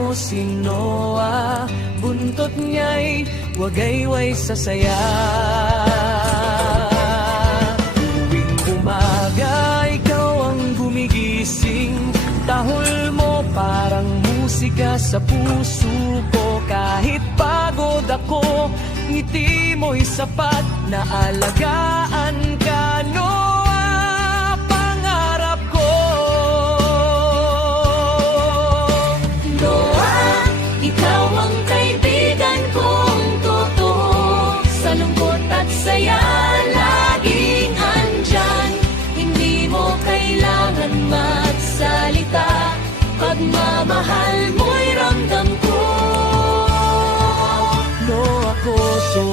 mo si Noah, buntot niya'y wagayway sa saya. Tuwing umaga, ikaw ang gumigising, tahol mo parang musika sa puso ko. Kahit pagod ako, ngiti mo'y sapat na alagaan ka, Noah, pangarap ko. Noah, ikaw ang kaibigan kong totoo. Sa lungkot at saya, laging andyan. Hindi mo kailangan magsalita, pagmamahal mo'y ramdam ko. Noah Koso.